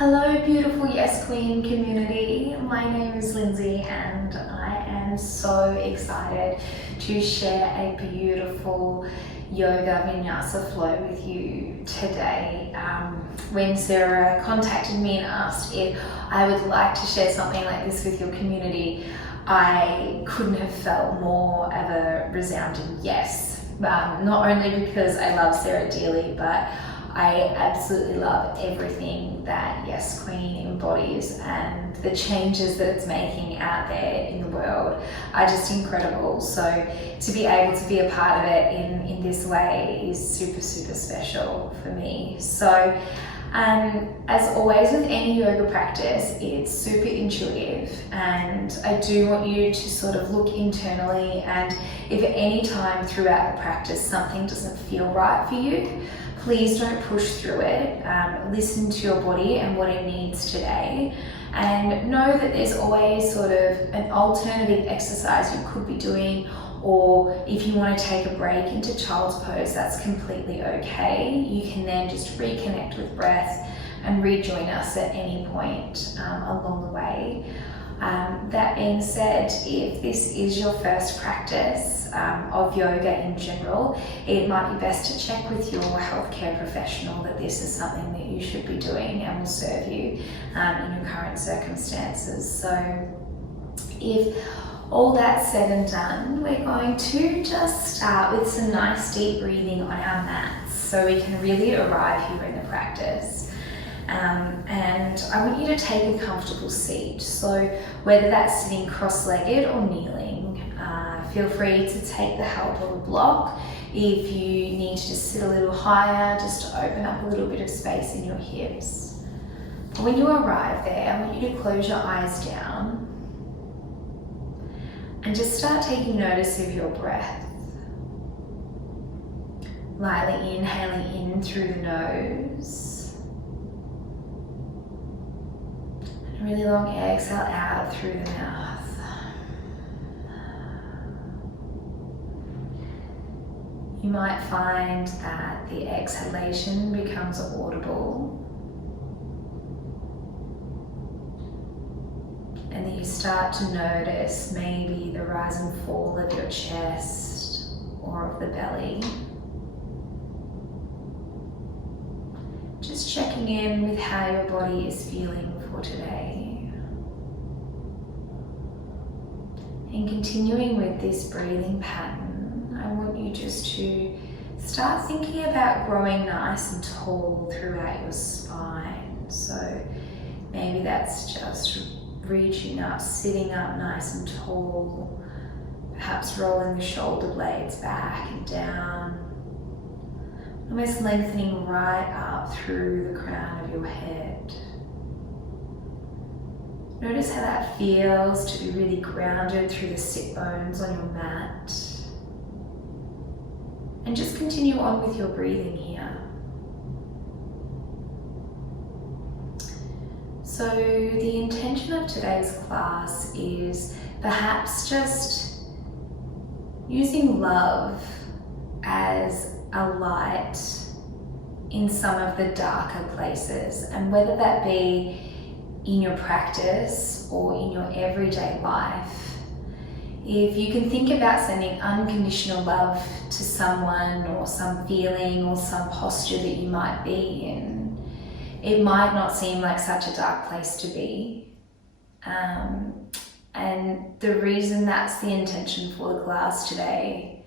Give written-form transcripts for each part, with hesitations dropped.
Hello beautiful Yes Queen community, my name is Lindsay and I am so excited to share a beautiful yoga vinyasa flow with you today. When Sarah contacted me and asked if I would like to share something like this with your community, I couldn't have felt more of a resounding yes. Not only because I love Sarah dearly, but I absolutely love everything that Yes Queen embodies, and the changes that it's making out there in the world are just incredible. So to be able to be a part of it in this way is super special for me. So as always with any yoga practice, it's super intuitive, and I do want you to sort of look internally, and if at any time throughout the practice something doesn't feel right for you, please don't push through it. Listen to your body and what it needs today, and know that there's always sort of an alternative exercise you could be doing, or if you want to take a break into child's pose, that's completely okay. You can then just reconnect with breath and rejoin us at any point along the way. That being said, if this is your first practice of yoga in general, it might be best to check with your healthcare professional that this is something that you should be doing and will serve you in your current circumstances. So if all that's said and done, we're going to just start with some nice deep breathing on our mats so we can really arrive here in the practice. And I want you to take a comfortable seat. So whether that's sitting cross-legged or kneeling, feel free to take the help of a block. If you need to just sit a little higher, just to open up a little bit of space in your hips. When you arrive there, I want you to close your eyes down and just start taking notice of your breath. Lightly inhaling in through the nose. And a really long exhale out through the mouth. You might find that the exhalation becomes audible, and that you start to notice maybe the rise and fall of your chest or of the belly. Just checking in with how your body is feeling for today. And continuing with this breathing pattern, I want you just to start thinking about growing nice and tall throughout your spine. So maybe that's just reaching up, sitting up nice and tall, perhaps rolling the shoulder blades back and down, almost lengthening right up through the crown of your head. Notice how that feels to be really grounded through the sit bones on your mat. And just continue on with your breathing here. So the intention of today's class is perhaps just using love as a light in some of the darker places, and whether that be in your practice or in your everyday life. If you can think about sending unconditional love to someone or some feeling or some posture that you might be in, it might not seem like such a dark place to be. And the reason that's the intention for the class today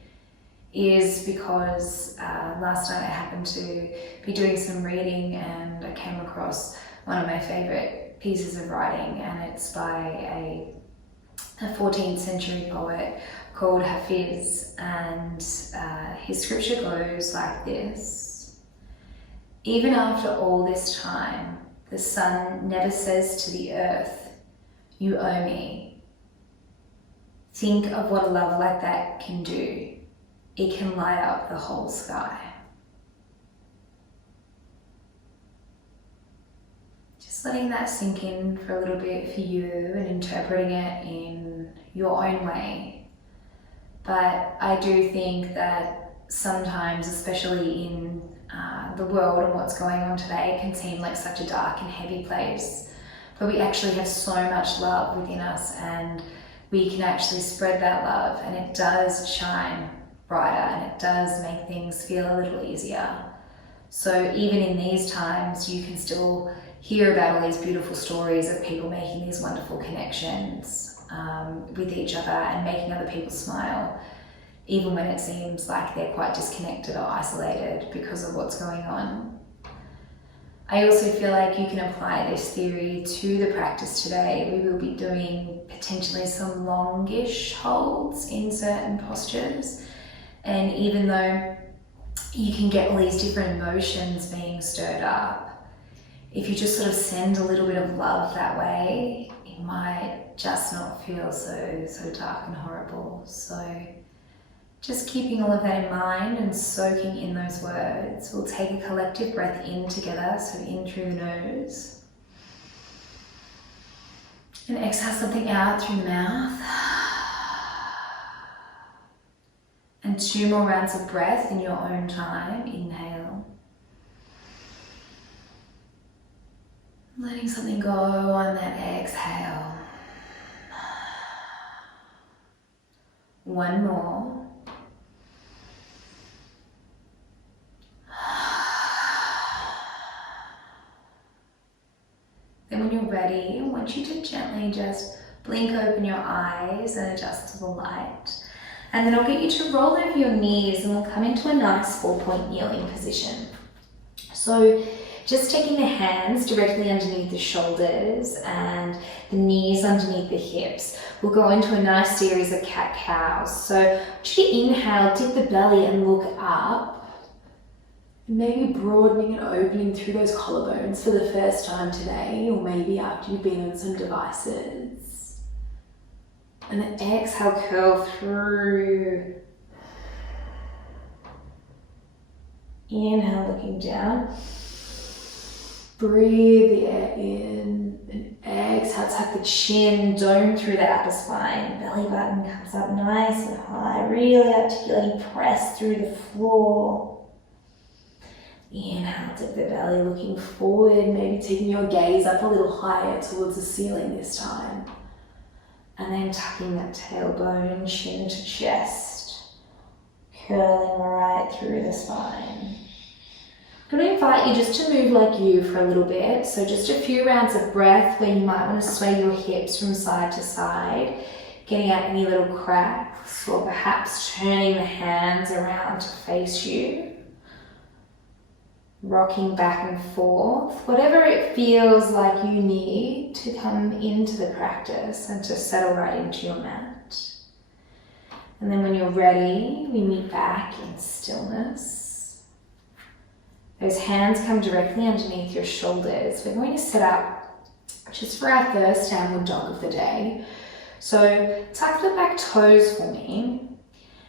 is because last night I happened to be doing some reading and I came across one of my favorite pieces of writing, and it's by a 14th century poet called Hafiz, and his scripture goes like this: "Even after all this time, the sun never says to the earth, 'You owe me.' Think of what a love like that can do. It can light up the whole sky." Just letting that sink in for a little bit for you and interpreting it in your own way. But I do think that sometimes, especially in the world and what's going on today, it can seem like such a dark and heavy place. But we actually have so much love within us, and we can actually spread that love, and it does shine brighter and it does make things feel a little easier. So even in these times, you can still hear about all these beautiful stories of people making these wonderful connections with each other and making other people smile, even when it seems like they're quite disconnected or isolated because of what's going on. I also feel like you can apply this theory to the practice today. We will be doing potentially some longish holds in certain postures, and even though you can get all these different emotions being stirred up, if you just sort of send a little bit of love that way, it might just not feel so dark and horrible. So just keeping all of that in mind and soaking in those words, we'll take a collective breath in together, so in through the nose. And exhale something out through the mouth. And 2 more rounds of breath in your own time. Inhale. Letting something go on that exhale. 1 more. Then when you're ready, I want you to gently just blink open your eyes and adjust to the light. And then I'll get you to roll over your knees and we'll come into a nice 4-point kneeling position. So just taking the hands directly underneath the shoulders and the knees underneath the hips. We'll go into a nice series of cat-cows. So just inhale, dip the belly and look up. Maybe broadening and opening through those collarbones for the first time today, or maybe after you've been on some devices. And then exhale, curl through. Inhale, looking down. Breathe the air in and exhale, tuck the chin, dome through that upper spine. Belly button comes up nice and high, really articulating, press through the floor. Inhale, dip the belly, looking forward, maybe taking your gaze up a little higher towards the ceiling this time. And then tucking that tailbone, chin to chest, curling right through the spine. I'm going to invite you just to move like you for a little bit. So just a few rounds of breath where you might want to sway your hips from side to side, getting out any little cracks, or perhaps turning the hands around to face you. Rocking back and forth, whatever it feels like you need to come into the practice and to settle right into your mat. And then when you're ready, we meet back in stillness. Those hands come directly underneath your shoulders. We're going to set up just for our first downward dog of the day. So tuck the back toes for me.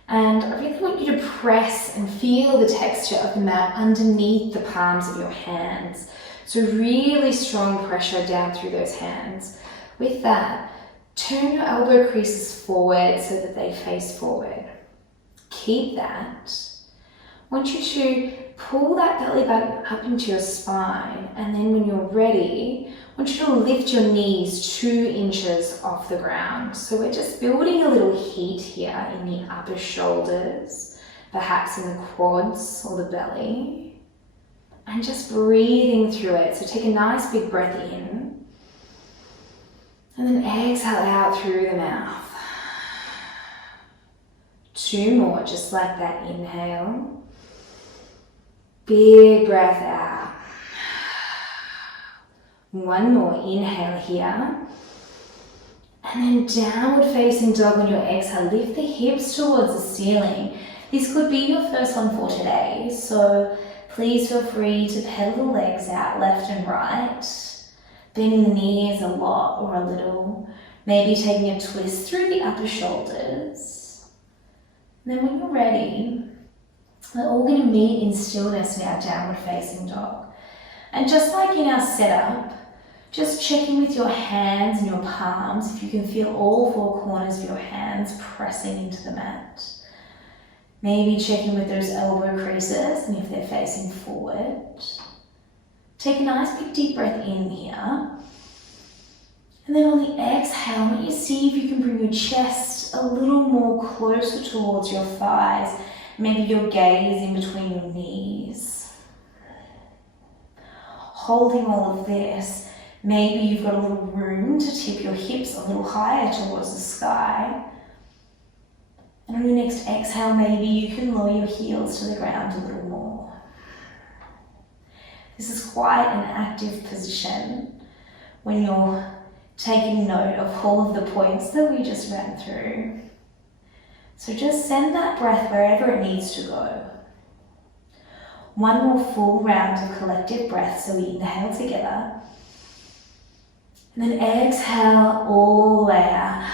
And I really want you to press and feel the texture of the mat underneath the palms of your hands. So really strong pressure down through those hands. With that, turn your elbow creases forward so that they face forward. Keep that. I want you to pull that belly button up into your spine, and then when you're ready, I want you to lift your knees 2 inches off the ground. So we're just building a little heat here in the upper shoulders, perhaps in the quads or the belly, and just breathing through it. So take a nice big breath in, and then exhale out through the mouth. 2 more, just like that. Inhale. Big breath out. 1 more, inhale here. And then downward facing dog on your exhale. Lift the hips towards the ceiling. This could be your first one for today, so please feel free to pedal the legs out left and right. Bending the knees a lot or a little. Maybe taking a twist through the upper shoulders. And then when you're ready, we're all going to meet in stillness in our downward facing dog. And just like in our setup, just checking with your hands and your palms if you can feel all 4 corners of your hands pressing into the mat. Maybe checking with those elbow creases and if they're facing forward. Take a nice big deep breath in here. And then on the exhale, I want you to see if you can bring your chest a little more closer towards your thighs. Maybe your gaze in between your knees. Holding all of this, maybe you've got a little room to tip your hips a little higher towards the sky. And on your next exhale, maybe you can lower your heels to the ground a little more. This is quite an active position when you're taking note of all of the points that we just ran through. So just send that breath wherever it needs to go. One more full round of collective breath, so we inhale together. And then exhale all the way out.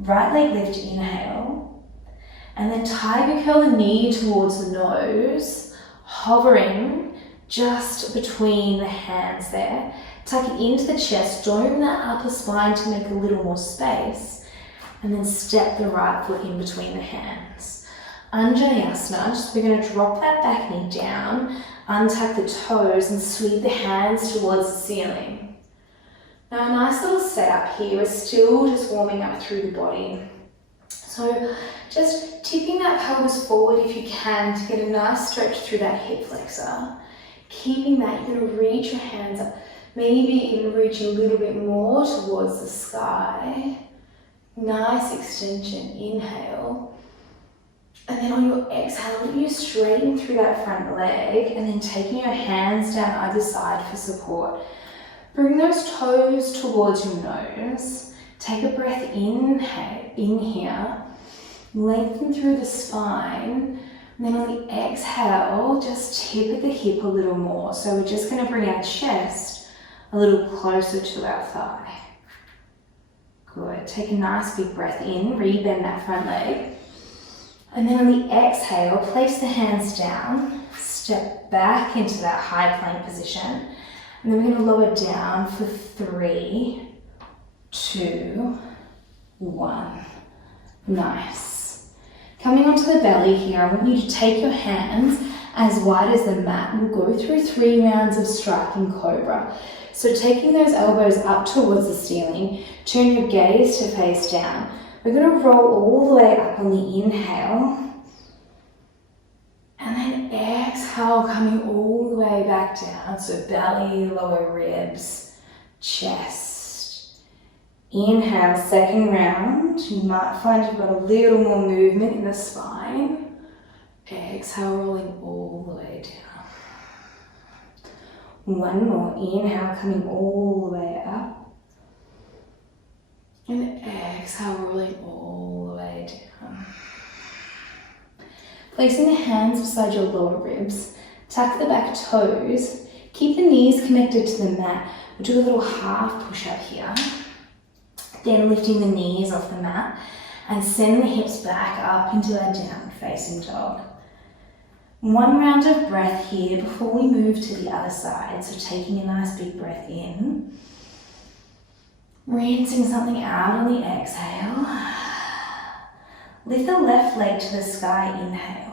Right leg lift, inhale. And then tiger curl the knee towards the nose, hovering just between the hands there. Tuck it into the chest, dome that upper spine to make a little more space. And then step the right foot in between the hands. Anjaneyasana, just we're going to drop that back knee down, untuck the toes and sweep the hands towards the ceiling. Now a nice little setup here, we're still just warming up through the body. So just tipping that pelvis forward if you can to get a nice stretch through that hip flexor. Keeping that, you're going to reach your hands up, maybe even reach a little bit more towards the sky. Nice extension, inhale. And then on your exhale, you straighten through that front leg and then taking your hands down either side for support. Bring those toes towards your nose. Take a breath in here. Lengthen through the spine. And then on the exhale, just tip at the hip a little more. So we're just going to bring our chest a little closer to our thigh. Good. Take a nice big breath in. Rebend that front leg. And then on the exhale, place the hands down. Step back into that high plank position. And then we're going to lower down for 3, 2, 1. Nice. Coming onto the belly here, I want you to take your hands as wide as the mat. We'll go through 3 rounds of striking cobra. So taking those elbows up towards the ceiling, turn your gaze to face down. We're going to roll all the way up on the inhale. And then exhale, coming all the way back down. So belly, lower ribs, chest. Inhale, second round. You might find you've got a little more movement in the spine. Exhale, rolling all the way down. One more. Inhale, coming all the way up. And exhale, rolling all the way down. Placing the hands beside your lower ribs, tuck the back toes, keep the knees connected to the mat. We'll do a little half push up here. Then lifting the knees off the mat and send the hips back up into our downward facing dog. 1 round of breath here before we move to the other side. So taking a nice big breath in. Rinsing something out on the exhale. Lift the left leg to the sky, inhale.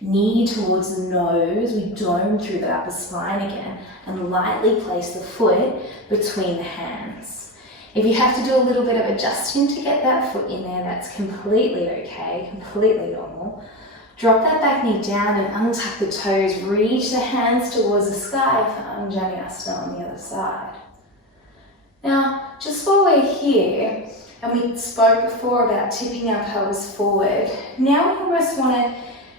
Knee towards the nose, we dome through the upper spine again and lightly place the foot between the hands. If you have to do a little bit of adjusting to get that foot in there, that's completely okay, completely normal. Drop that back knee down and untuck the toes, reach the hands towards the sky for Anjaneyasana on the other side. Now, just while we're here, and we spoke before about tipping our pelvis forward, now we almost want to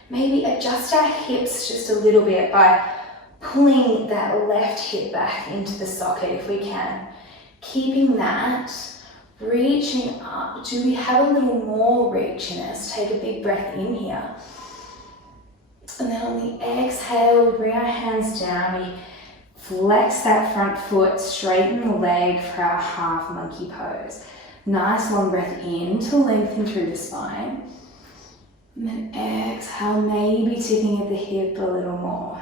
maybe adjust our hips just a little bit by pulling that left hip back into the socket if we can. Keeping that, reaching up. Do we have a little more reach in us? Take a big breath in here. And then on the exhale, we bring our hands down. We flex that front foot, straighten the leg for our half monkey pose. Nice long breath in to lengthen through the spine. And then exhale, maybe tipping at the hip a little more.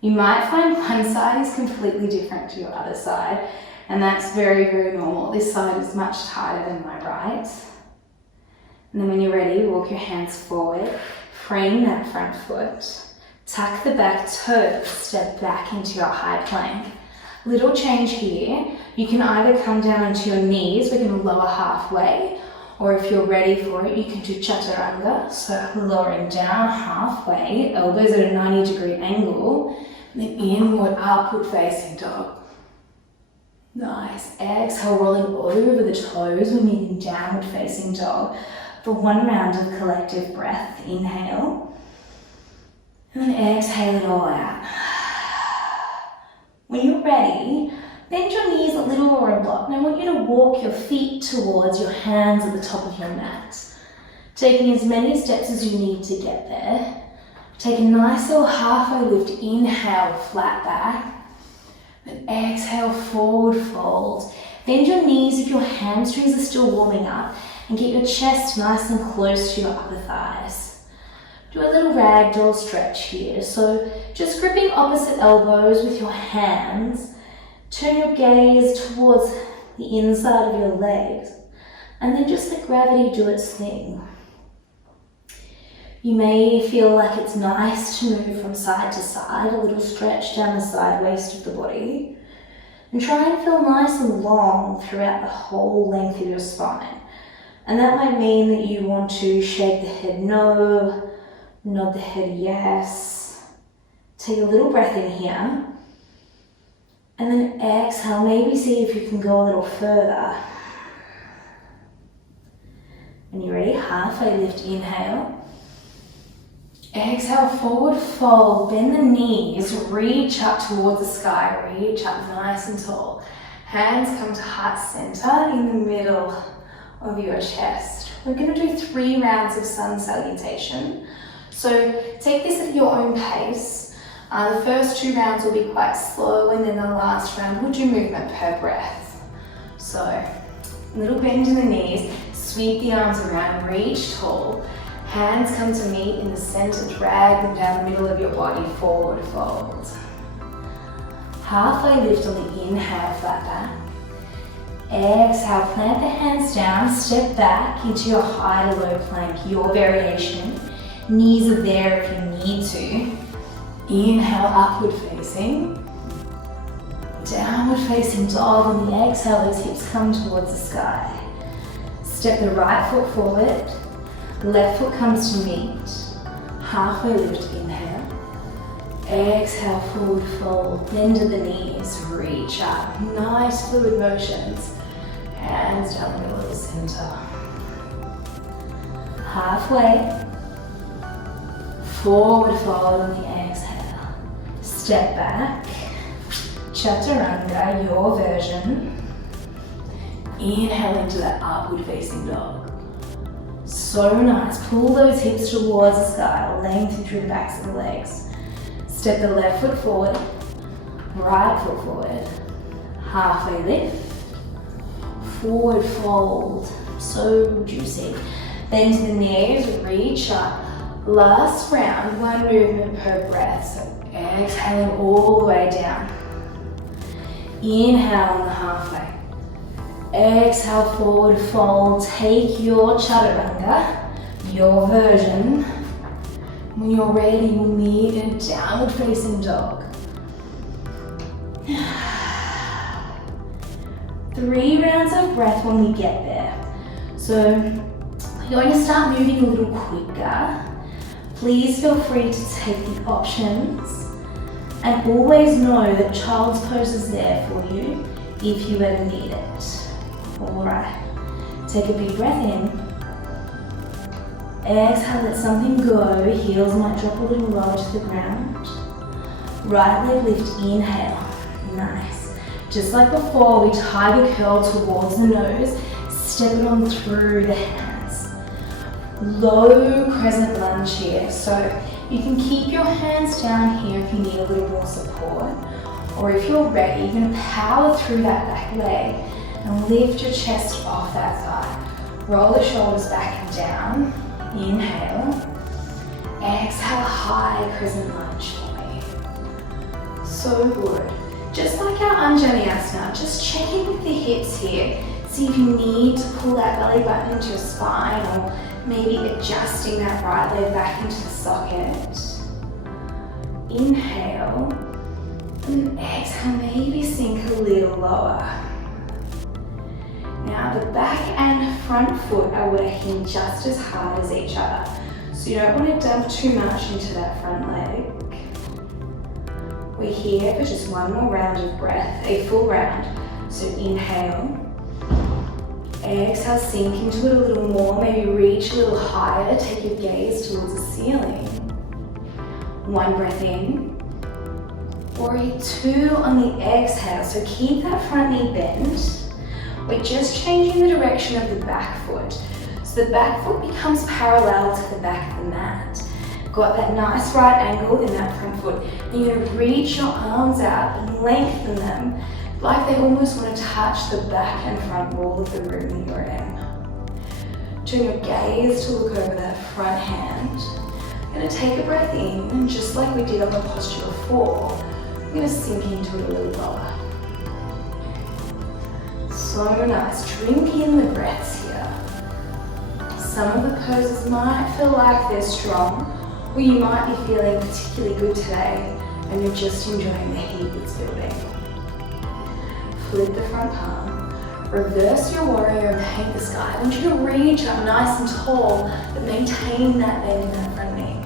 You might find one side is completely different to your other side, and that's very, very normal. This side is much tighter than my right. And then when you're ready, walk your hands forward, freeing that front foot. Tuck the back toe, step back into your high plank. Little change here. You can either come down onto your knees, we're going to lower halfway, or if you're ready for it, you can do chaturanga, so lowering down halfway, elbows at a 90-degree angle, and then inward upward facing dog. Nice. Exhale, rolling over the toes, we're moving downward facing dog for one round of collective breath. Inhale, and then exhale it all out. When you're ready, bend your knees a little or a lot, and I want you to walk your feet towards your hands at the top of your mat. Taking as many steps as you need to get there. Take a nice little halfway lift, inhale, flat back. Then exhale, forward fold. Bend your knees if your hamstrings are still warming up, and get your chest nice and close to your upper thighs. Do a little ragdoll stretch here. So just gripping opposite elbows with your hands. Turn your gaze towards the inside of your legs, and then just let gravity do its thing. You may feel like it's nice to move from side to side, a little stretch down the side waist of the body, and try and feel nice and long throughout the whole length of your spine. And that might mean that you want to shake the head no, nod the head yes. Take a little breath in here. And then exhale, maybe see if you can go a little further. When you're ready, halfway lift, inhale. Exhale, forward fold, bend the knees, reach up towards the sky, reach up nice and tall. Hands come to heart center in the middle of your chest. We're going to do 3 rounds of sun salutation. So take this at your own pace. The first 2 rounds will be quite slow, and then the last round we'll do movement per breath. So, a little bend in the knees, sweep the arms around, reach tall. Hands come to meet in the center, drag them down the middle of your body, forward fold. Halfway lift on the inhale, flat back. Exhale, plant the hands down, step back into your high to low plank, your variation. Knees are there if you need to. Inhale, upward facing. Downward facing dog. On the exhale, those hips come towards the sky. Step the right foot forward. Left foot comes to meet. Halfway lift, inhale. Exhale, forward fold. Bend at the knees, reach up. Nice fluid motions. Hands down the middle of the center. Halfway. Forward fold on the exhale. Step back. Chaturanga, your version. Inhale into that upward facing dog. So nice. Pull those hips towards the sky, lengthen through the backs of the legs. Step the left foot forward, right foot forward. Halfway lift. Forward fold. So juicy. Bend to the knees, reach up. Last round, 1 movement per breath. So exhaling all the way down. Inhale on the halfway. Exhale, forward fold. Take your chaturanga, your version. When you're ready, we'll meet in downward facing dog. 3 rounds of breath when we get there. So you're going to start moving a little quicker. Please feel free to take the options, and always know that child's pose is there for you if you ever need it. Alright, take a big breath in. Exhale, let something go. Heels might drop a little lower to the ground. Right leg lift, inhale. Nice. Just like before, we tiger curl towards the nose. Step it on through the hands. Low crescent lunge here. So you can keep your hands down here if you need a little more support. Or if you're ready, you're going to power through that back leg and lift your chest off that thigh. Roll the shoulders back and down. Inhale. Exhale, high crescent lunge for me. So good. Just like our Anjali asana, just checking with the hips here. See if you need to pull that belly button into your spine, or Maybe adjusting that right leg back into the socket. Inhale, and exhale, maybe sink a little lower. Now the back and front foot are working just as hard as each other. So you don't want to dump too much into that front leg. We're here for just one more round of breath, a full round. So inhale, exhale, sink into it a little more, maybe reach a little higher, take your gaze towards the ceiling. One breath in, warrior two on the exhale, so keep that front knee bent. We're just changing the direction of the back foot. So the back foot becomes parallel to the back of the mat. Got that nice right angle in that front foot. And you're gonna reach your arms out and lengthen them like they almost want to touch the back and front wall of the room that you're in. Turn your gaze to look over that front hand. Gonna take a breath in, and just like we did on the posture before, I'm gonna sink into it a little lower. So nice, drink in the breaths here. Some of the poses might feel like they're strong, or you might be feeling particularly good today, and you're just enjoying the heat it's building. Flip the front palm, reverse your warrior and paint the sky. I want you to reach up nice and tall, but maintain that bend in that front knee.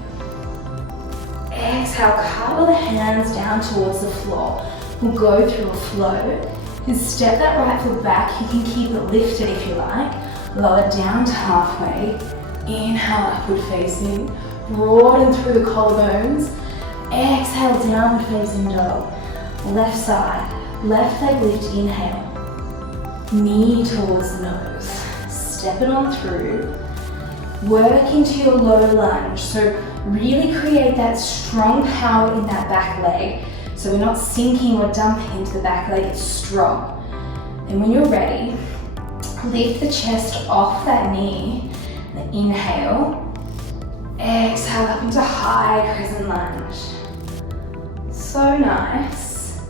Exhale, cartwheel the hands down towards the floor. We'll go through a flow. You can step that right foot back. You can keep it lifted if you like. Lower down to halfway. Inhale, upward facing. Broaden through the collarbones. Exhale, downward facing dog. Left side. Left leg lift, inhale. Knee towards the nose. Step it on through. Work into your low lunge. So really create that strong power in that back leg. So we're not sinking or dumping into the back leg, it's strong. And when you're ready, lift the chest off that knee. Then inhale. Exhale up into high crescent lunge. So nice.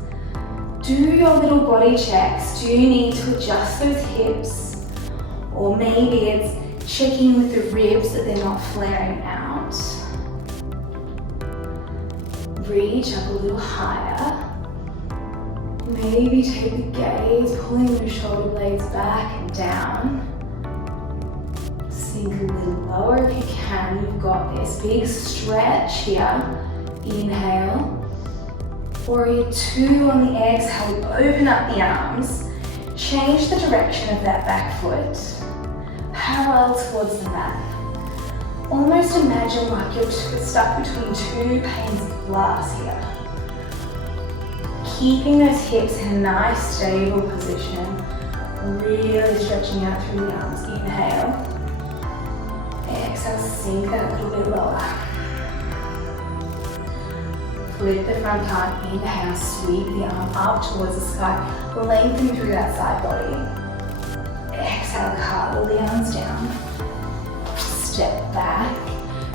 Do your little body checks. Do you need to adjust those hips? Or maybe it's checking with the ribs that they're not flaring out. Reach up a little higher. Maybe take the gaze, pulling the shoulder blades back and down. Sink a little lower if you can. You've got this big stretch here. Inhale. Warrior two on the exhale. We open up the arms. Change the direction of that back foot. Parallel towards the mat. Almost imagine like you're stuck between two panes of glass here. Keeping those hips in a nice stable position. Really stretching out through the arms. Inhale. Exhale, sink that a little bit lower. Flip the front palm. Inhale, sweep the arm up towards the sky. Lengthen through that side body. Exhale, cartwheel the arms down. Step back.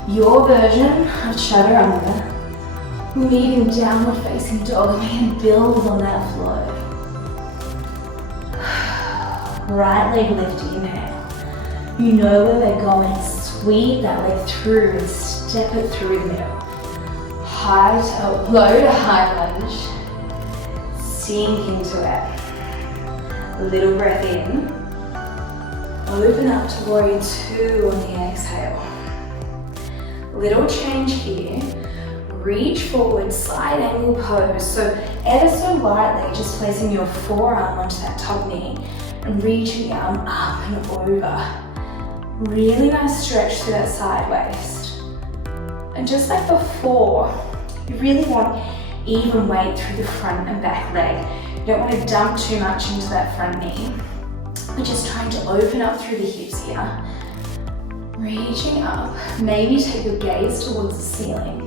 Your version of chaturanga. Meeting downward facing dog. And we can build on that flow. Right leg lift, inhale. You know where we're going. Sweep that leg through and step it through the middle. High toe, low to high lunge. Sink into it. A little breath in. Open up to warrior two on the exhale. Little change here. Reach forward, side angle pose. So ever so lightly, just placing your forearm onto that top knee and reaching the arm up and over. Really nice stretch through that side waist. And just like before, you really want even weight through the front and back leg. You don't want to dump too much into that front knee. We're just trying to open up through the hips here. Reaching up. Maybe take your gaze towards the ceiling.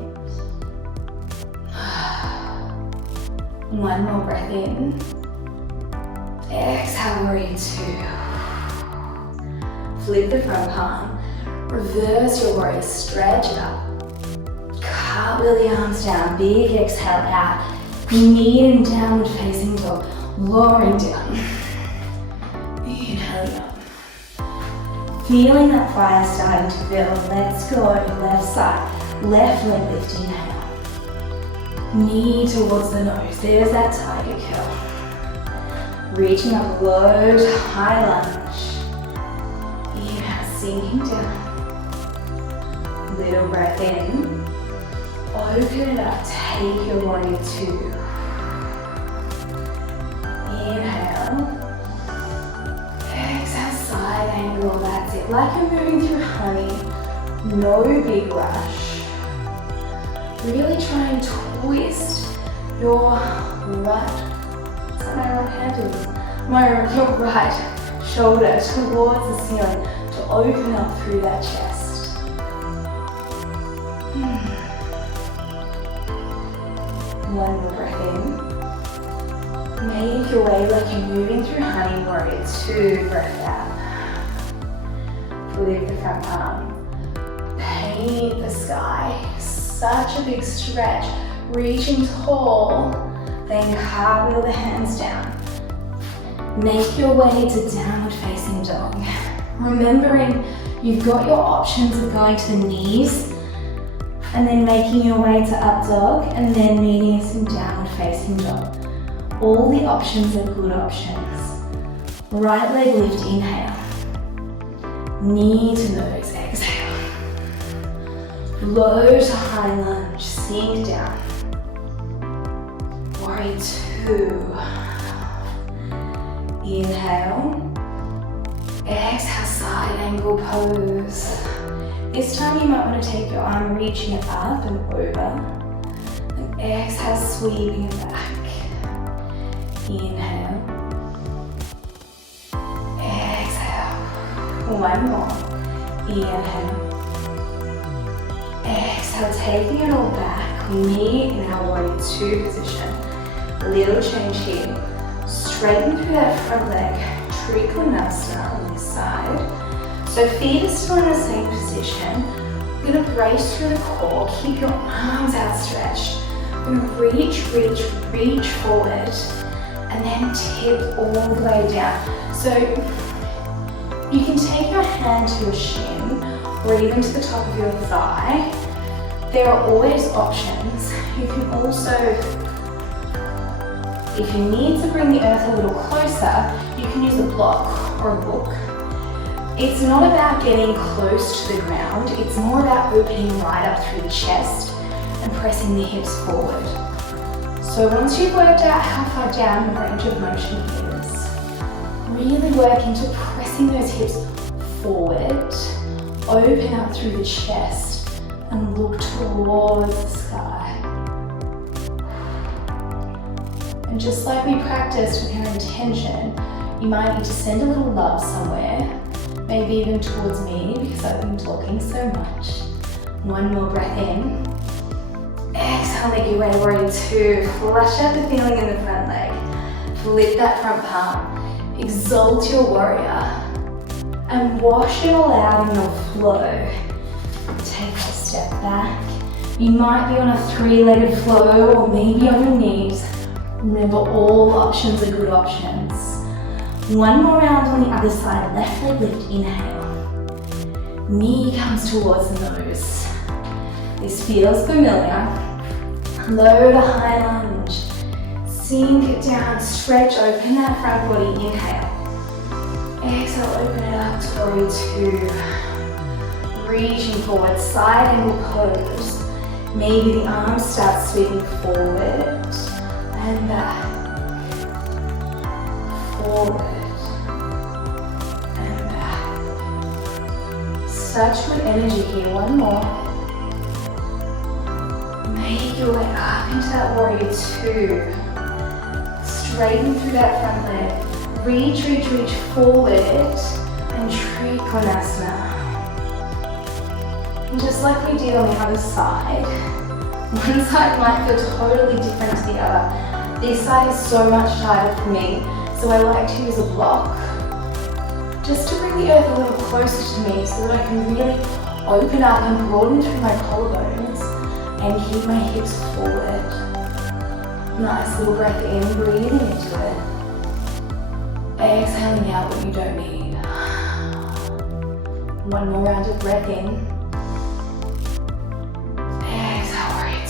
One more breath in. Exhale, warrior two. Flip the front palm. Reverse your warrior, stretch it up. Cartwheel the arms down, big exhale out. Knee in downward facing dog, lowering down. Inhale up. Feeling that fire starting to build. Let's go. Left side. Left leg lift. Inhale. Knee towards the nose. There's that tiger curl. Reaching up low to high lunge. Inhale, sinking down. Little breath in. Open it up. Take your warrior two. Inhale. Exhale, side angle. That's it. Like you're moving through honey. No big rush. Really try and twist your right. Is that my right hand? Your right shoulder towards the ceiling to open up through that chest. One more breath in. Make your way like you're moving through honey, warrior two. Breath out. Flip the front palm. Paint the sky. Such a big stretch. Reaching tall. Then cartwheel the hands down. Make your way to downward facing dog. Remembering you've got your options of going to the knees and then making your way to up dog and then meeting us in downward facing dog. All the options are good options. Right leg lift, inhale. Knee to nose, exhale. Low to high lunge, sink down. Warrior two. Inhale. Exhale, side angle pose. This time you might want to take your arm, reaching it up and over. And exhale, sweeping it back. Inhale. Exhale. One more. Inhale. Exhale, taking it all back. We meet in our warrior two position. A little change here. Straighten through that front leg. Trikonasana on this side. So feet are still in the same position. We're going to brace through the core. Keep your arms outstretched. We're going to reach forward. And then tip all the way down. So you can take your hand to your shin or even to the top of your thigh. There are always options. You can also, if you need to bring the earth a little closer, you can use a block or a book. It's not about getting close to the ground, it's more about opening right up through the chest and pressing the hips forward. So once you've worked out how far down your range of motion is, really work into pressing those hips forward, open up through the chest and look towards the sky. And just like we practiced with your intention, you might need to send a little love somewhere, maybe even towards me because I've been talking so much. One more breath in. Exhale, make your way to warrior two. Flush out the feeling in the front leg. Flip that front palm. Exalt your warrior. And wash it all out in your flow. Take a step back. You might be on a three-legged flow or maybe on your knees. Remember, all options are good options. One more round on the other side. Left leg lift, inhale. Knee comes towards the nose. This feels familiar. Low to high lunge. Sink it down, stretch, open that front body, inhale. Exhale, open it up to warrior two. Reaching forward, side angle pose. Maybe the arms start sweeping forward and back. Forward and back. Such good energy here. One more. Make your way up into that warrior two. Straighten through that front leg. Reach forward and Trikonasana. And just like we did on the other side, one side might feel totally different to the other. This side is so much tighter for me, so I like to use a block just to bring the earth a little closer to me so that I can really open up and broaden through my collarbones and keep my hips forward. Nice little breath in, breathing into it. Exhaling out what you don't need. One more round of breath in. Exhale, breathe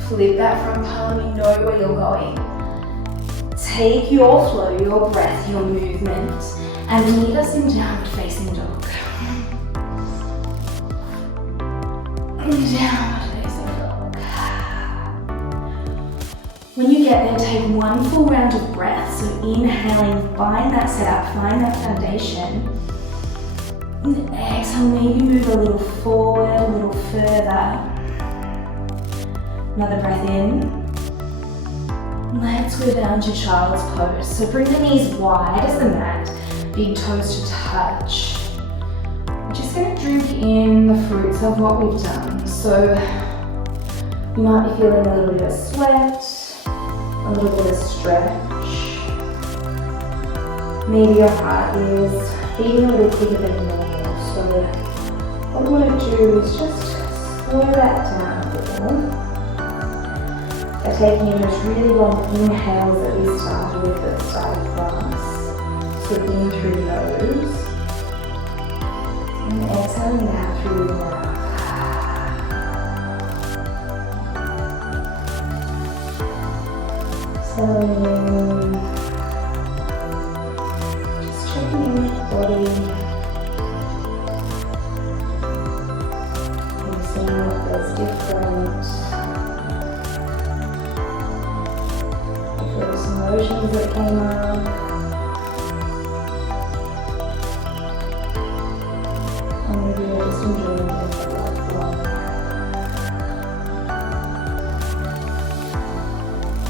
2. Flip that front palm, you know where you're going. Take your flow, your breath, your movement, and meet us in downward facing dog. Downward facing dog. When you get there, take one full round of breath. So inhaling, find that setup, find that foundation. And exhale, maybe move a little forward, a little further. Another breath in. Let's go down to child's pose. So bring the knees wide as the mat, big toes to touch. We're just going to drink in the fruits of what we've done. So you might be feeling a little bit of sweat, a little bit of stretch. Maybe your heart is beating a little quicker than normal. So what we want to do is just slow that down a little. By taking in those really long inhales that we started with at the start of class. So in through the nose. And exhaling out through the mouth. Settling in. Just checking in with the body. And seeing what feels different. Emotions that came up, and maybe you're just enjoying the blood flow.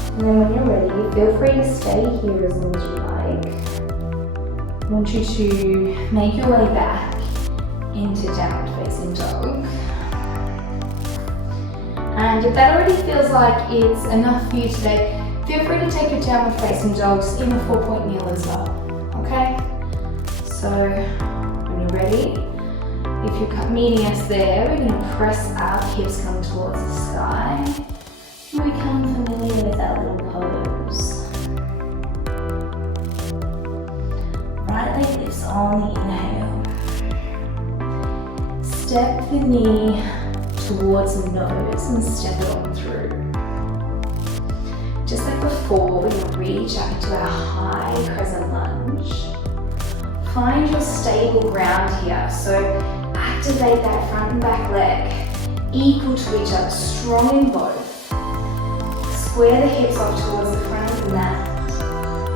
And then when you're ready, feel free to stay here as long as you like. I want you to make your way back into downward facing dog. And if that already feels like it's enough for you today, feel free to take your downward facing dogs in a 4-point kneel as well, okay? So when you're ready, if you're meeting us there, we're going to press up, hips come towards the sky. And we become familiar with that little pose. Right leg lifts on the inhale. Step the knee towards the nose and step it on through. Just like before, we're going to reach up into our high crescent lunge. Find your stable ground here. So activate that front and back leg, equal to each other, strong in both. Square the hips off towards the front of the mat.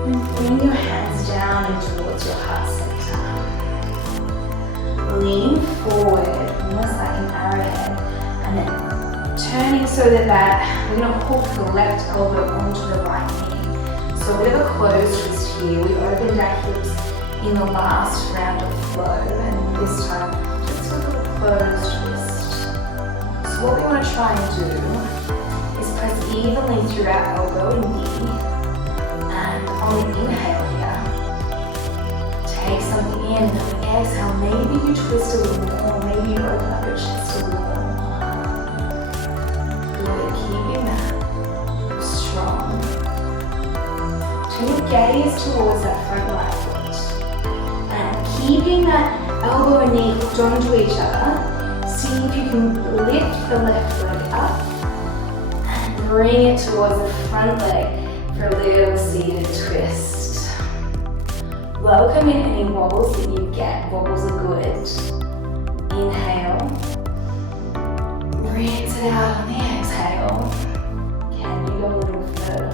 And bring your hands down and towards your heart center. Lean forward, almost like an arrowhead, and then turning so that we're going to hook the left elbow onto the right knee. So a bit of a closed twist here. We opened our hips in the last round of flow, and this time just a little closed twist. So what we want to try and do is press evenly through our elbow and knee, and on the inhale here, take something in, and on the exhale, maybe you twist a little more, maybe you open up your chest a little more. Keeping that strong. Turn your gaze towards that front right foot. And keeping that elbow and knee hooked onto each other, see if you can lift the left leg up and bring it towards the front leg for a little seated twist. Welcome in any wobbles that you get. Wobbles are good. Inhale. Rinse it out on the exhale. Can you go a little further?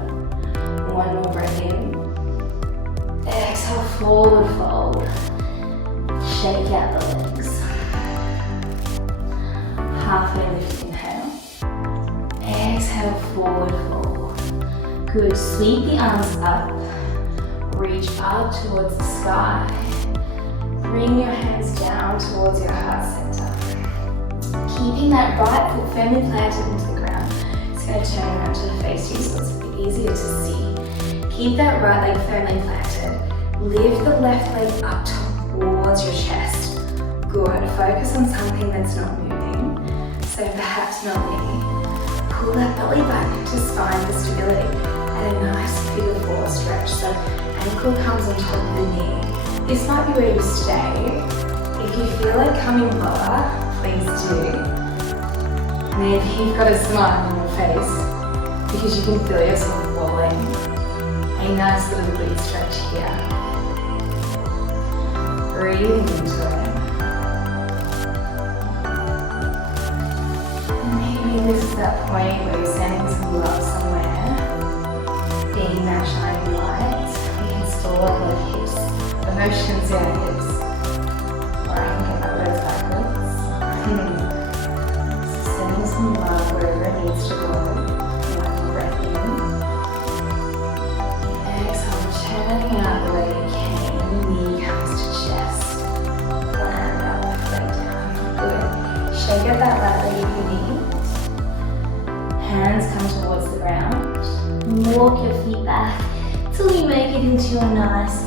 One more breath in. Exhale, forward fold. Shake out the legs. Halfway lift, inhale. Exhale, forward fold. Good. Sweep the arms up. Reach up towards the sky. Bring your hands down towards your heart center. Keeping that right foot firmly planted into the ground. It's going to turn around to face you so it's a bit easier to see. Keep that right leg firmly planted. Lift the left leg up towards your chest. Good. Focus on something that's not moving. So perhaps not knee. Pull that belly back to spine for stability. And a nice figure four stretch. So ankle comes on top of the knee. This might be where you stay. If you feel like coming lower, please do. Maybe you've got a smile on your face because you can feel yourself falling. A nice little glute stretch here. Breathing into it. Maybe this is that point where you're sending some love somewhere. Being that shining light, we can store our hips, emotions in our hips. Or I can get my words backwards. So sending some love wherever it needs to go. One more breath in. Exhale, turning out the way you came. Knee comes to chest. Land that left leg down. Good. Shake out that right leg if you need. Hands come towards the ground. Walk your feet back till you make it into your nice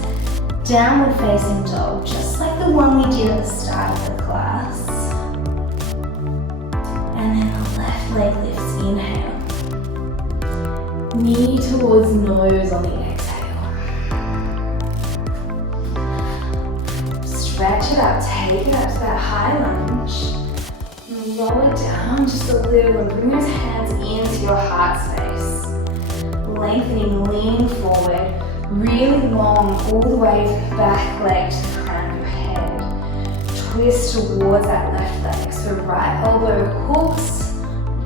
downward facing dog, just like the one we did at the start of the class. And then the left leg lifts, inhale. Knee towards nose on the exhale. Stretch it up, take it up to that high lunge. Lower down just a little and bring those hands into your heart space. Lengthening, leaning forward, really long all the way back leg to the crown of your head. Twist towards that left leg, so right elbow hooks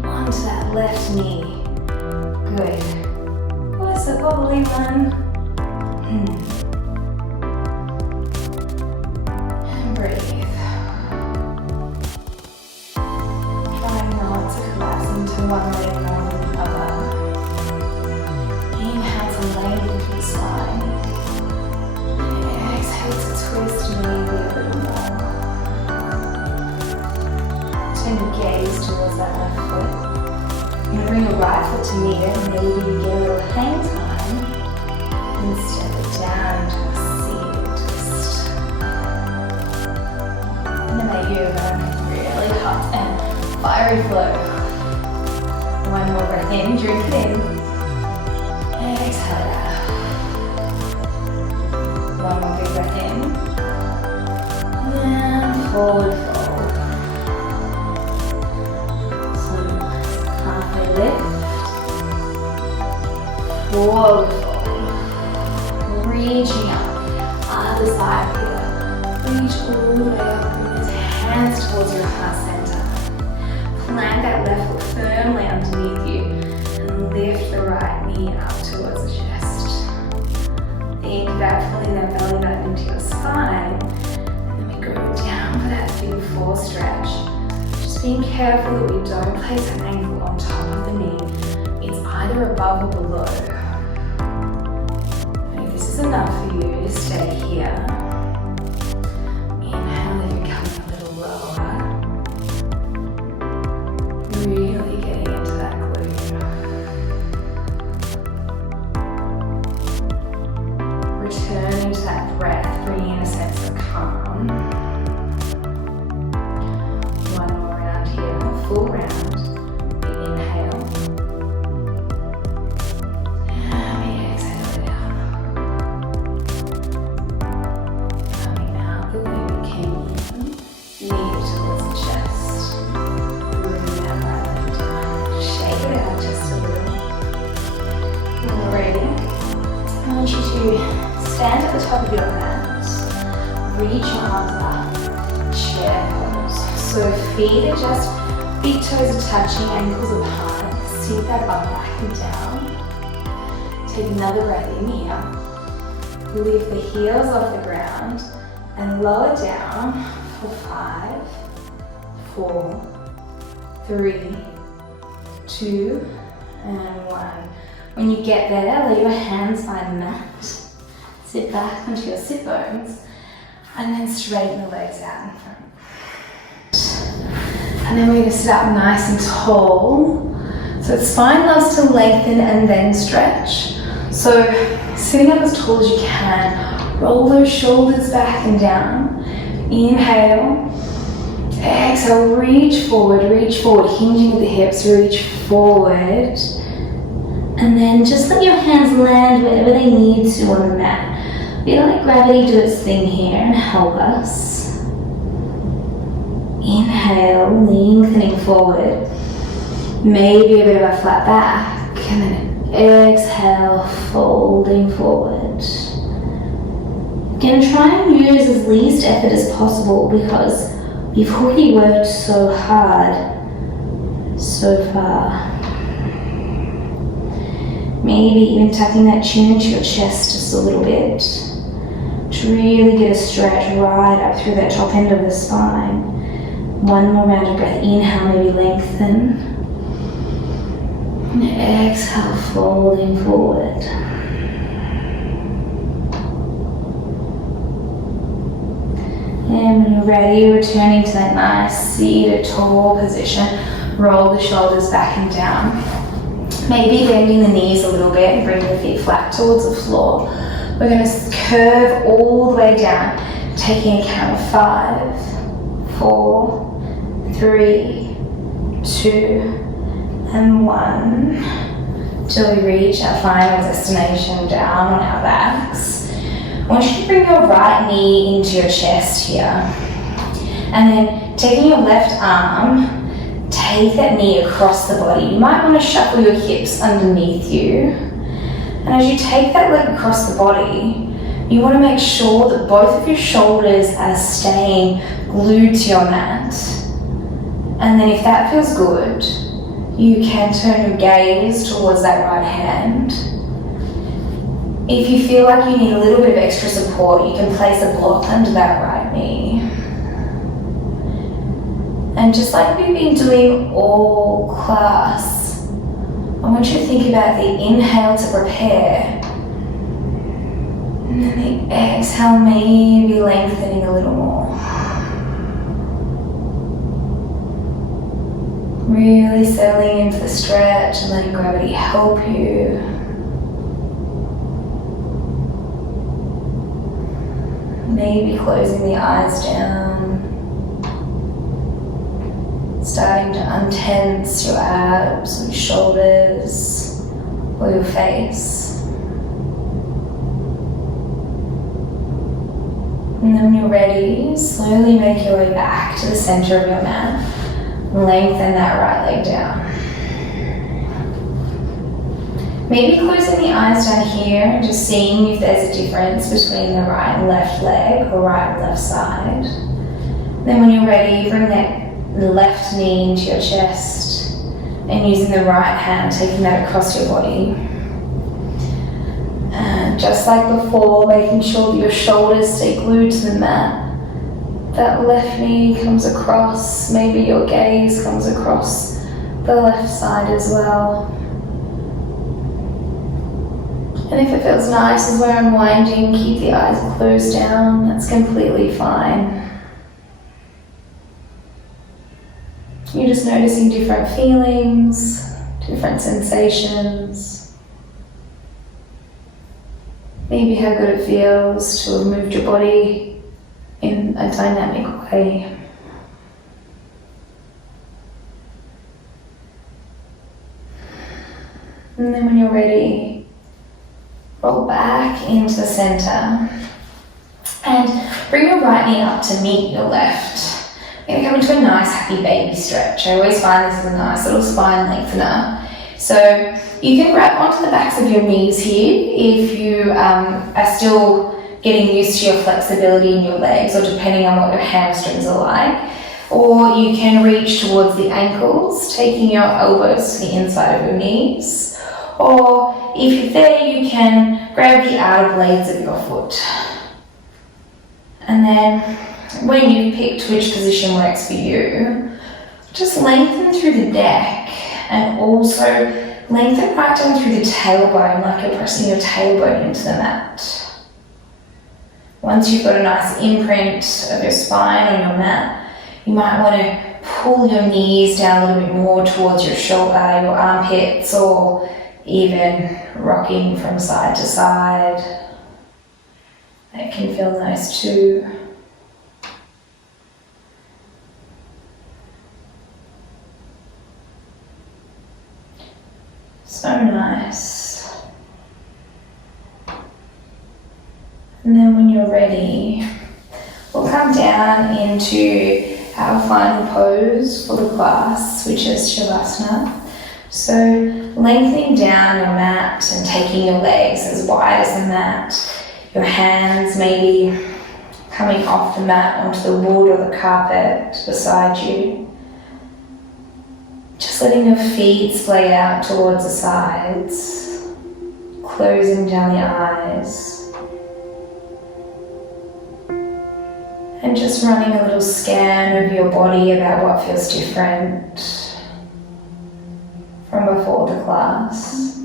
onto that left knee. Good. What's a wobbly one? And breathe. Try not to collapse into one leg more than the other. Inhale to lengthen through the spine. Exhale to twist maybe a little more. Turn your gaze towards that left foot. You're going to bring your right foot to meet it. Maybe you get a little hang time. And step it down to a seated twist. And then that yoga, really hot and fiery flow. One more breath in, drink it in. Exhale out. One more big breath in. And forward fold. So halfway lift. Forward fold. Reaching up. Other side here. Reach all the way up. Bring those hands towards your heart center. Plant that left foot firmly underneath you. And lift the right knee up towards the chest. Think about pulling that belly button into your spine. And then we go down for that big full stretch. Just being careful that we don't place an ankle on top of the knee. It's either above or below. And if this is enough for you, stay here. Inhale if you're coming a little lower. Really getting into that glute. Returning to that breath, bringing in a sense of calm. One more round here, full round. Big inhale. And we exhale down. Coming out the way we came in. Knee towards the chest. Bring that right leg down. Shake it out just a little. When you're ready, I want you to stand at the top of your mat. Reach your arms up. Chair pose. So feet are just, big toes are touching, ankles apart. Sink that bum back and down. Take another breath in here. Lift the heels off the ground and lower down for 5, 4, 3, 2, and 1. When you get there, let your hands find the mat. Sit back onto your sit bones and then straighten the legs out in front. And then we're going to sit up nice and tall. So spine loves to lengthen and then stretch. So sitting up as tall as you can, roll those shoulders back and down. Inhale. Exhale, reach forward, hinging at the hips, reach forward. And then just let your hands land wherever they need to on the mat. Feel like gravity do its thing here and help us. inhale, lengthening forward. Maybe a bit of a flat back. And then exhale, folding forward. Again, try and use as least effort as possible because you've already worked so hard so far. Maybe even tucking that chin into your chest just a little bit to really get a stretch right up through that top end of the spine. One more round of breath. Inhale, maybe lengthen. And exhale, folding forward. And when you're ready, returning to that nice seated tall position. Roll the shoulders back and down. Maybe bending the knees a little bit and bring the feet flat towards the floor. We're going to curve all the way down, taking a count of 5, 4, 3, 2, and 1, till we reach our final destination down on our backs. I want you to bring your right knee into your chest here. And then taking your left arm, take that knee across the body. You might want to shuffle your hips underneath you. And as you take that leg across the body, you want to make sure that both of your shoulders are staying glued to your mat. And then if that feels good, you can turn your gaze towards that right hand. If you feel like you need a little bit of extra support, you can place a block under that right knee. And just like we've been doing all class, I want you to think about the inhale to prepare. And then the exhale, maybe lengthening a little more. Really settling into the stretch and letting gravity help you. Maybe closing the eyes down. Starting to untense your abs or your shoulders or your face. And then when you're ready, slowly make your way back to the center of your mat. Lengthen that right leg down. Maybe closing the eyes down here and just seeing if there's a difference between the right and left leg or right and left side. Then when you're ready, bring that left knee into your chest and using the right hand, taking that across your body. And just like before, making sure that your shoulders stay glued to the mat. That left knee comes across, maybe your gaze comes across the left side as well. And if it feels nice as we're unwinding, keep the eyes closed down, that's completely fine. You're just noticing different feelings, different sensations. Maybe how good it feels to have moved your body in a dynamic way. And then when you're ready, roll back into the center and bring your right knee up to meet your left. You're going to come into a nice happy baby stretch. I always find this is a nice little spine lengthener. So you can grab onto the backs of your knees here if you are still getting used to your flexibility in your legs, or depending on what your hamstrings are like. Or you can reach towards the ankles, taking your elbows to the inside of your knees. Or if you're there, you can grab the outer blades of your foot. And then when you've picked which position works for you, just lengthen through the neck and also lengthen right down through the tailbone, like you're pressing your tailbone into the mat. Once you've got a nice imprint of your spine on your mat, you might want to pull your knees down a little bit more towards your shoulder, your armpits, or even rocking from side to side. That can feel nice too. So nice. And then when you're ready, we'll come down into our final pose for the class, which is Shavasana. So lengthening down your mat and taking your legs as wide as the mat. Your hands maybe coming off the mat onto the wood or the carpet beside you. Just letting your feet splay out towards the sides. Closing down the eyes. And just running a little scan of your body about what feels different from before the class.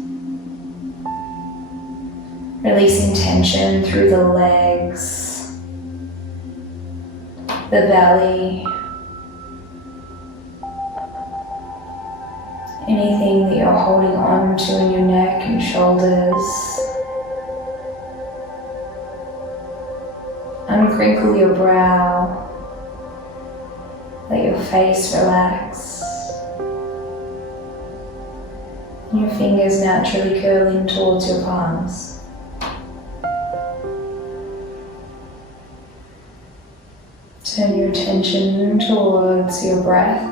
Releasing tension through the legs, the belly, anything that you're holding on to in your neck and shoulders. Uncrinkle your brow, let your face relax. Your fingers naturally curling towards your palms. Turn your attention towards your breath,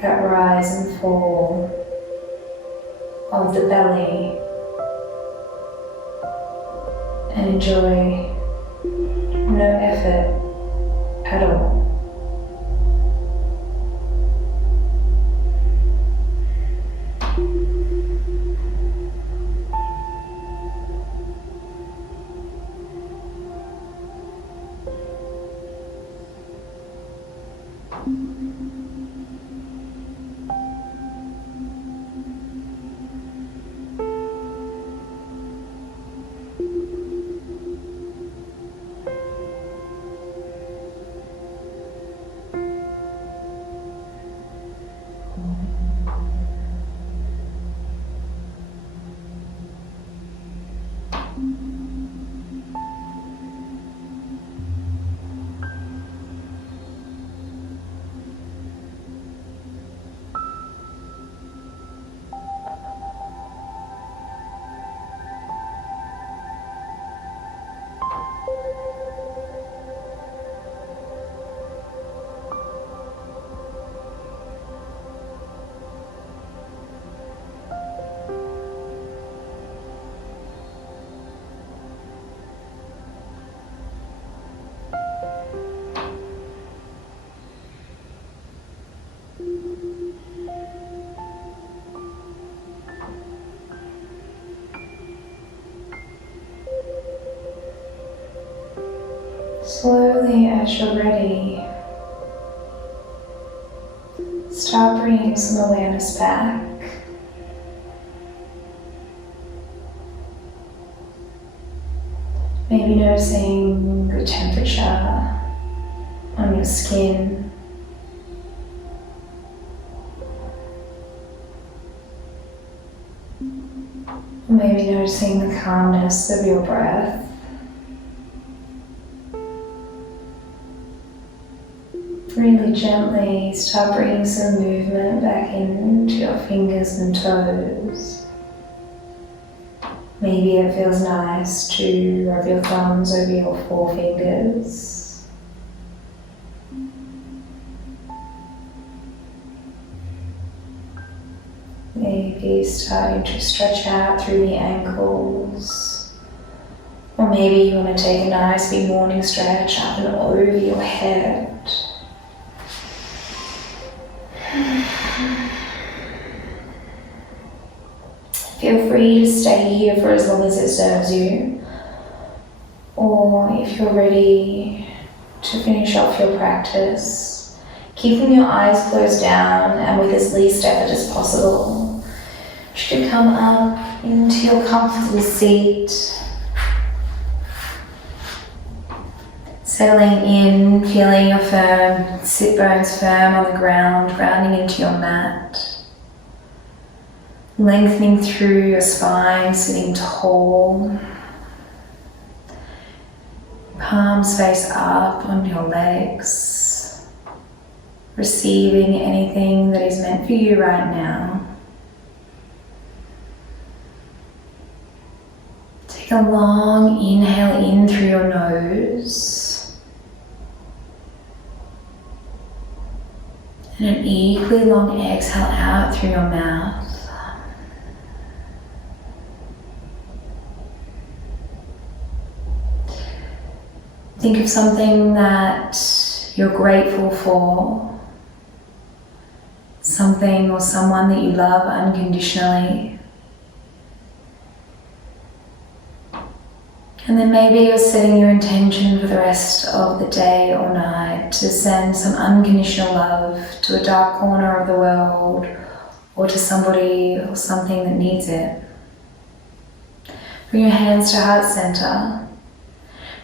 that rise and fall of the belly, and enjoy no effort at all. Slowly, as you're ready, start bringing some awareness back. Maybe noticing the temperature on your skin. Maybe noticing the calmness of your breath. Really gently start bringing some movement back into your fingers and toes. Maybe it feels nice to rub your thumbs over your forefingers. Maybe starting to stretch out through the ankles. Or maybe you want to take a nice big morning stretch up and over your head. Feel free to stay here for as long as it serves you, or if you're ready to finish off your practice, keeping your eyes closed down and with as least effort as possible, you should come up into your comfortable seat, settling in, feeling your firm sit bones firm on the ground, grounding into your mat. Lengthening through your spine, sitting tall. Palms face up on your legs. Receiving anything that is meant for you right now. Take a long inhale in through your nose. And an equally long exhale out through your mouth. Think of something that you're grateful for, something or someone that you love unconditionally. And then maybe you're setting your intention for the rest of the day or night to send some unconditional love to a dark corner of the world or to somebody or something that needs it. Bring your hands to heart center.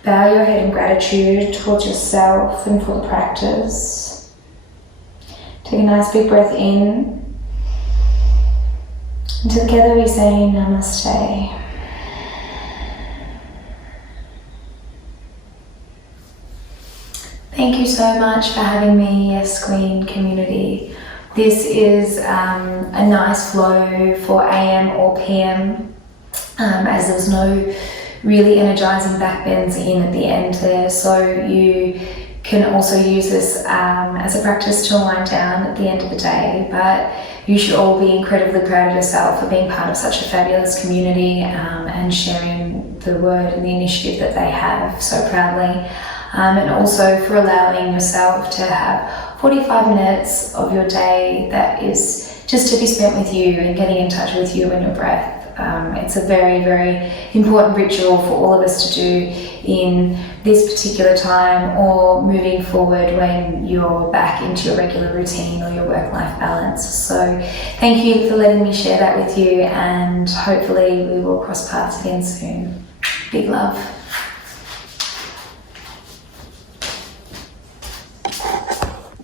Bow your head in gratitude towards yourself and for the practice. Take a nice big breath in. And together we say Namaste. Thank you so much for having me, Yes Queen community. This is a nice flow for AM or PM, as there's no really energizing back bends in at the end there, so you can also use this as a practice to wind down at the end of the day. But you should all be incredibly proud of yourself for being part of such a fabulous community and sharing the word and the initiative that they have so proudly, and also for allowing yourself to have 45 minutes of your day that is just to be spent with you and getting in touch with you and your breath. It's a very, very important ritual for all of us to do in this particular time or moving forward when you're back into your regular routine or your work-life balance. So thank you for letting me share that with you, and hopefully we will cross paths again soon. Big love.